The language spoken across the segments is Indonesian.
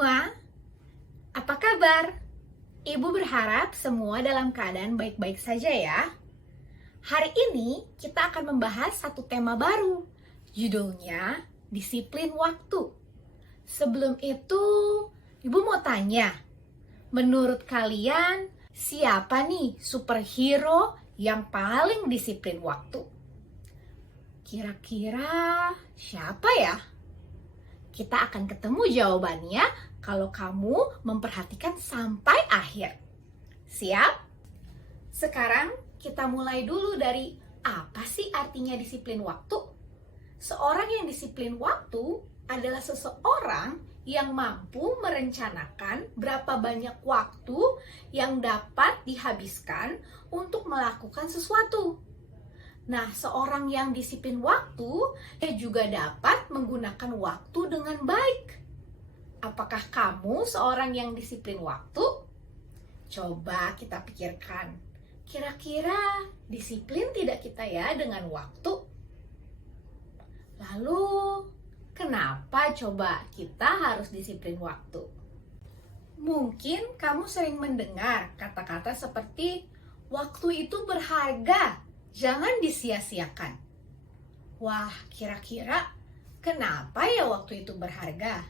semua, apa kabar? Ibu berharap semua dalam keadaan baik-baik saja ya. Hari ini kita akan membahas satu tema baru, judulnya disiplin waktu. Sebelum itu, Ibu mau tanya, menurut kalian siapa nih superhero yang paling disiplin waktu? Kira-kira siapa ya? Kita akan ketemu jawabannya kalau kamu memperhatikan sampai akhir. Siap? Sekarang kita mulai dulu dari apa sih artinya disiplin waktu? Seorang yang disiplin waktu adalah seseorang yang mampu merencanakan berapa banyak waktu yang dapat dihabiskan untuk melakukan sesuatu. Nah, seorang yang disiplin waktu, dia juga dapat menggunakan waktu dengan baik. Apakah kamu seorang yang disiplin waktu? Coba kita pikirkan, kira-kira disiplin tidak kita ya dengan waktu? Lalu, kenapa coba kita harus disiplin waktu? Mungkin kamu sering mendengar kata-kata seperti, waktu itu berharga, jangan disia-siakan. Wah, kira-kira kenapa ya waktu itu berharga?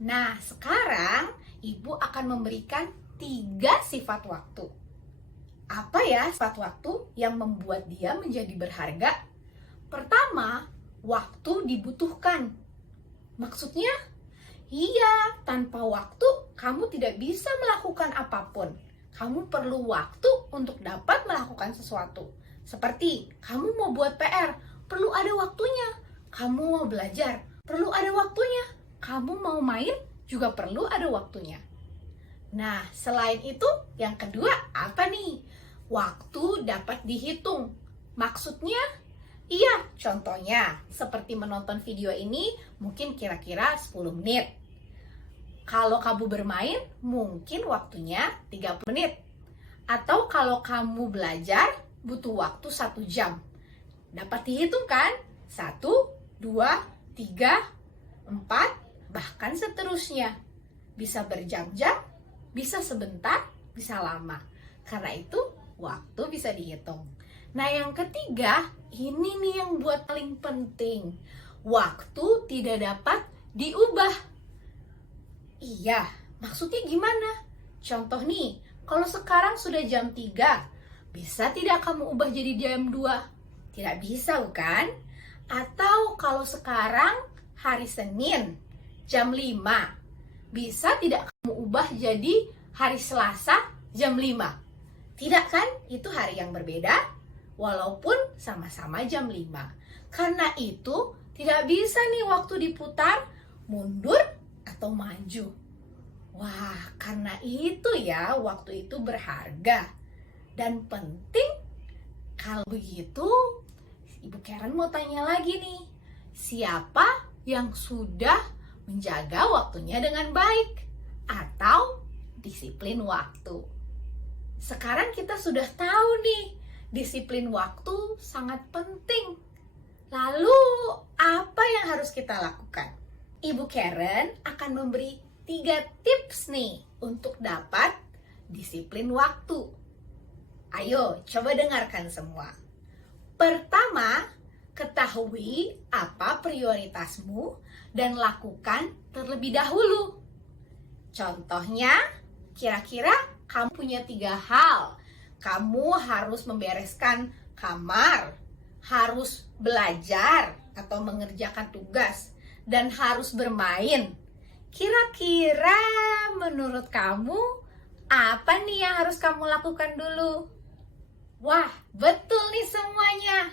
Nah, sekarang Ibu akan memberikan 3 sifat waktu. Apa ya sifat waktu yang membuat dia menjadi berharga? Pertama, waktu dibutuhkan. Maksudnya, iya, tanpa waktu kamu tidak bisa melakukan apapun. Kamu perlu waktu untuk dapat melakukan sesuatu. Seperti kamu mau buat PR, perlu ada waktunya. Kamu mau belajar, perlu ada waktunya. Kamu mau main, juga perlu ada waktunya. Nah, selain itu, yang kedua apa nih? Waktu dapat dihitung. Maksudnya, iya, contohnya seperti menonton video ini mungkin kira-kira 10 menit. Kalau kamu bermain, mungkin waktunya 30 menit. Atau kalau kamu belajar, butuh waktu 1 jam. Dapat dihitung kan? 1, 2, 3, 4, bahkan seterusnya. Bisa berjam-jam, bisa sebentar, bisa lama. Karena itu, waktu bisa dihitung. Nah, yang ketiga, ini nih yang buat paling penting. Waktu tidak dapat diubah. Iya, maksudnya gimana? Contoh nih, kalau sekarang sudah jam 3, bisa tidak kamu ubah jadi jam 2? Tidak bisa, bukan? Atau kalau sekarang hari Senin, jam 5, bisa tidak kamu ubah jadi hari Selasa, jam 5? Tidak kan? Itu hari yang berbeda, walaupun sama-sama jam 5. Karena itu, tidak bisa nih waktu diputar, mundur, atau maju. Wah, karena itu ya, waktu itu berharga dan penting. Kalau begitu, Ibu Karen mau tanya lagi nih, siapa yang sudah menjaga waktunya dengan baik atau disiplin waktu? Sekarang kita sudah tahu nih, disiplin waktu sangat penting. Lalu, apa yang harus kita lakukan? Ibu Karen akan memberi 3 tips nih untuk dapat disiplin waktu. Ayo, coba dengarkan semua. Pertama, ketahui apa prioritasmu dan lakukan terlebih dahulu. Contohnya, kira-kira kamu punya 3 hal. Kamu harus membereskan kamar, harus belajar atau mengerjakan tugas, dan harus bermain. Kira-kira menurut kamu, apa nih yang harus kamu lakukan dulu? Wah, betul nih semuanya.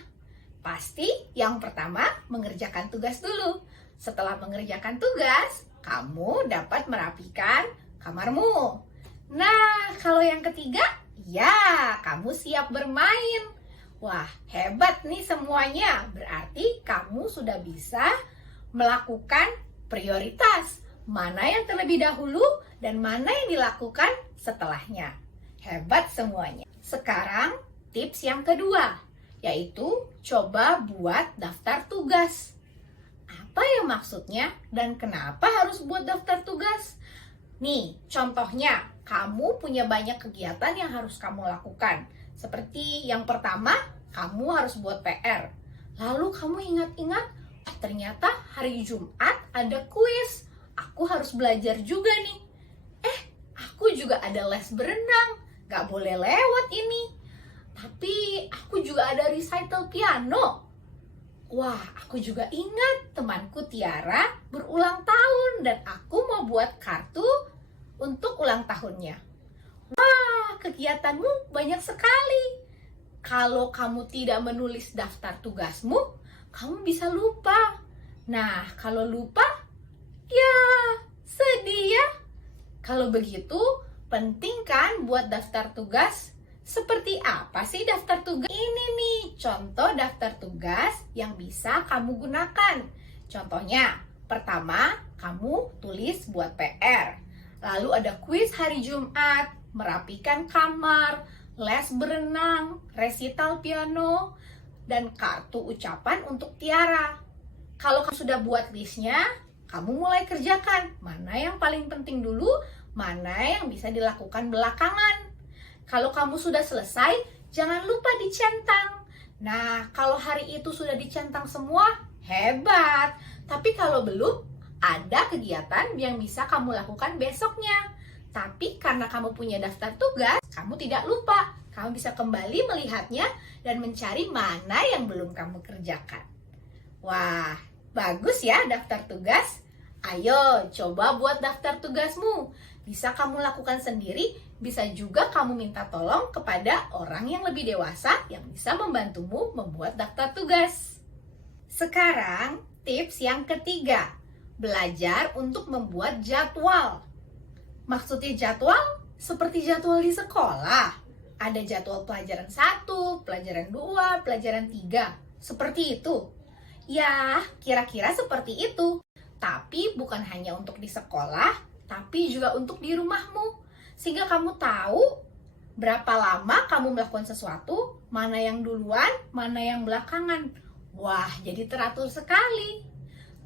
Pasti yang pertama mengerjakan tugas dulu. Setelah mengerjakan tugas, kamu dapat merapikan kamarmu. Nah, kalau yang ketiga, ya, kamu siap bermain. Wah, hebat nih semuanya. Berarti kamu sudah bisa melakukan prioritas. Mana yang terlebih dahulu dan mana yang dilakukan setelahnya. Hebat semuanya. Sekarang, tips yang kedua, yaitu coba buat daftar tugas. Apa yang maksudnya dan kenapa harus buat daftar tugas? Nih, contohnya, kamu punya banyak kegiatan yang harus kamu lakukan. Seperti yang pertama, kamu harus buat PR. Lalu kamu ingat-ingat, ternyata hari Jumat ada kuis. Aku harus belajar juga nih. Aku juga ada les berenang. Gak boleh lewat ini. Tapi aku juga ada recital piano. Wah, aku juga ingat temanku Tiara berulang tahun dan aku mau buat kartu untuk ulang tahunnya. Wah, kegiatanmu banyak sekali. Kalau kamu tidak menulis daftar tugasmu, kamu bisa lupa. Nah, kalau lupa, ya sedih ya. Kalau begitu, penting kan buat daftar tugas? Seperti apa sih daftar tugas? Ini nih contoh daftar tugas yang bisa kamu gunakan. Contohnya, pertama kamu tulis buat PR. Lalu ada kuis hari Jumat, merapikan kamar, les berenang, resital piano, dan kartu ucapan untuk Tiara. Kalau kamu sudah buat listnya, kamu mulai kerjakan. Mana yang paling penting dulu, mana yang bisa dilakukan belakangan. Kalau kamu sudah selesai, jangan lupa dicentang. Nah, kalau hari itu sudah dicentang semua, hebat. Tapi kalau belum, ada kegiatan yang bisa kamu lakukan besoknya. Tapi karena kamu punya daftar tugas, kamu tidak lupa. Kamu bisa kembali melihatnya dan mencari mana yang belum kamu kerjakan. Wah, bagus ya daftar tugas. Ayo, coba buat daftar tugasmu. Bisa kamu lakukan sendiri, bisa juga kamu minta tolong kepada orang yang lebih dewasa yang bisa membantumu membuat daftar tugas. Sekarang, tips yang ketiga, belajar untuk membuat jadwal. Maksudnya jadwal seperti jadwal di sekolah. Ada jadwal pelajaran 1, pelajaran 2, pelajaran 3. Seperti itu. Ya, kira-kira seperti itu. Tapi bukan hanya untuk di sekolah, tapi juga untuk di rumahmu. Sehingga kamu tahu berapa lama kamu melakukan sesuatu, mana yang duluan, mana yang belakangan. Wah, jadi teratur sekali.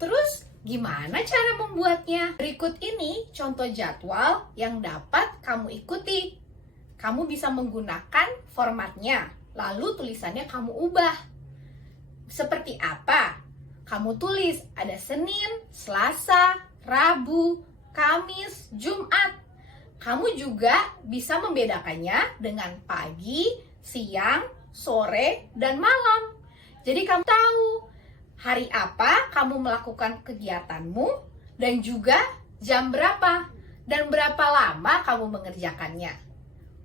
Terus, gimana cara membuatnya? Berikut ini contoh jadwal yang dapat kamu ikuti. Kamu bisa menggunakan formatnya, lalu tulisannya kamu ubah. Seperti apa? Kamu tulis ada Senin, Selasa, Rabu, Kamis, Jumat. Kamu juga bisa membedakannya dengan pagi, siang, sore, dan malam. Jadi kamu tahu hari apa kamu melakukan kegiatanmu dan juga jam berapa dan berapa lama kamu mengerjakannya.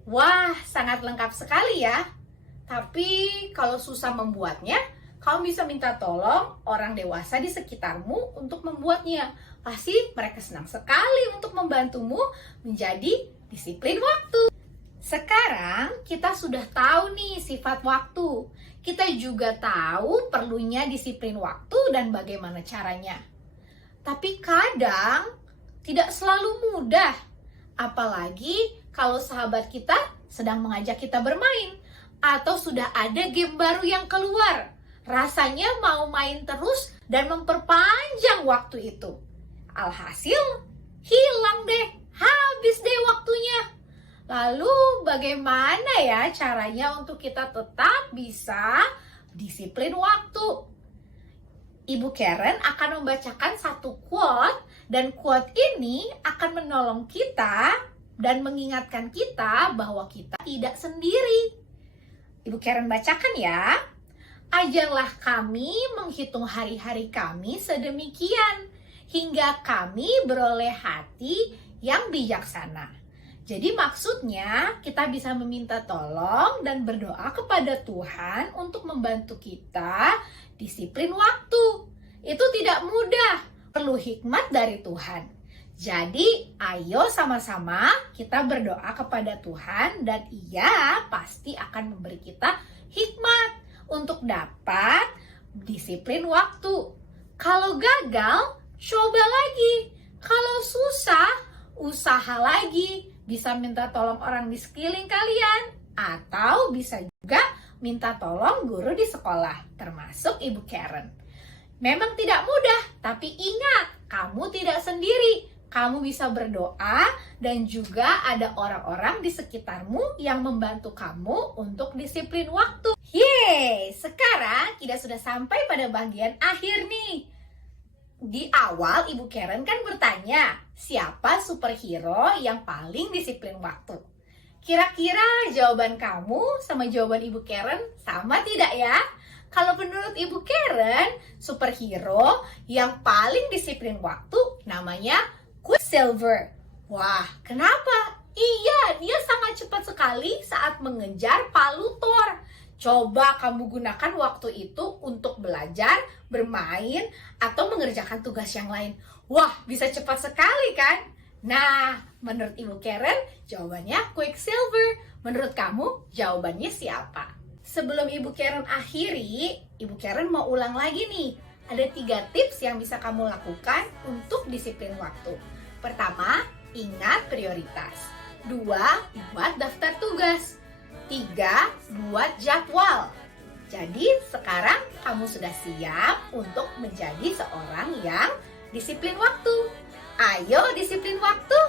Wah, sangat lengkap sekali ya. Tapi kalau susah membuatnya, kamu bisa minta tolong orang dewasa di sekitarmu untuk membuatnya. Pasti mereka senang sekali untuk membantumu menjadi disiplin waktu. Sekarang kita sudah tahu nih sifat waktu. Kita juga tahu perlunya disiplin waktu dan bagaimana caranya. Tapi kadang tidak selalu mudah. Apalagi kalau sahabat kita sedang mengajak kita bermain atau sudah ada game baru yang keluar. Rasanya mau main terus dan memperpanjang waktu itu. Alhasil, hilang deh, habis deh waktunya. Lalu bagaimana ya caranya untuk kita tetap bisa disiplin waktu? Ibu Karen akan membacakan satu quote dan quote ini akan menolong kita dan mengingatkan kita bahwa kita tidak sendiri. Ibu Karen bacakan ya. Ajarlah kami menghitung hari-hari kami sedemikian, hingga kami beroleh hati yang bijaksana. Jadi maksudnya kita bisa meminta tolong dan berdoa kepada Tuhan untuk membantu kita disiplin waktu. Itu tidak mudah, perlu hikmat dari Tuhan. Jadi ayo sama-sama kita berdoa kepada Tuhan dan Ia pasti akan memberi kita hikmat untuk dapat disiplin waktu. Kalau gagal, coba lagi. Kalau susah, usaha lagi. Bisa minta tolong orang di sekeliling kalian. Atau bisa juga minta tolong guru di sekolah, termasuk Ibu Karen. Memang tidak mudah, Tapi ingat, kamu tidak sendiri. Kamu bisa berdoa dan juga ada orang-orang di sekitarmu yang membantu kamu untuk disiplin waktu. Yeay, sekarang kita sudah sampai pada bagian akhir nih. Di awal Ibu Karen kan bertanya, siapa superhero yang paling disiplin waktu? Kira-kira jawaban kamu sama jawaban Ibu Karen sama tidak ya? Kalau menurut Ibu Karen, superhero yang paling disiplin waktu namanya Quicksilver. Wah, kenapa? Iya, dia sangat cepat sekali saat mengejar palu Thor. Coba kamu gunakan waktu itu untuk belajar, bermain, atau mengerjakan tugas yang lain. Wah, bisa cepat sekali kan? Nah, menurut Ibu Karen, jawabannya Quicksilver. Menurut kamu, jawabannya siapa? Sebelum Ibu Karen akhiri, Ibu Karen mau ulang lagi nih. Ada 3 tips yang bisa kamu lakukan untuk disiplin waktu. Pertama, ingat prioritas. 2, buat daftar tugas. 3, buat jadwal. Jadi sekarang kamu sudah siap untuk menjadi seorang yang disiplin waktu. Ayo disiplin waktu.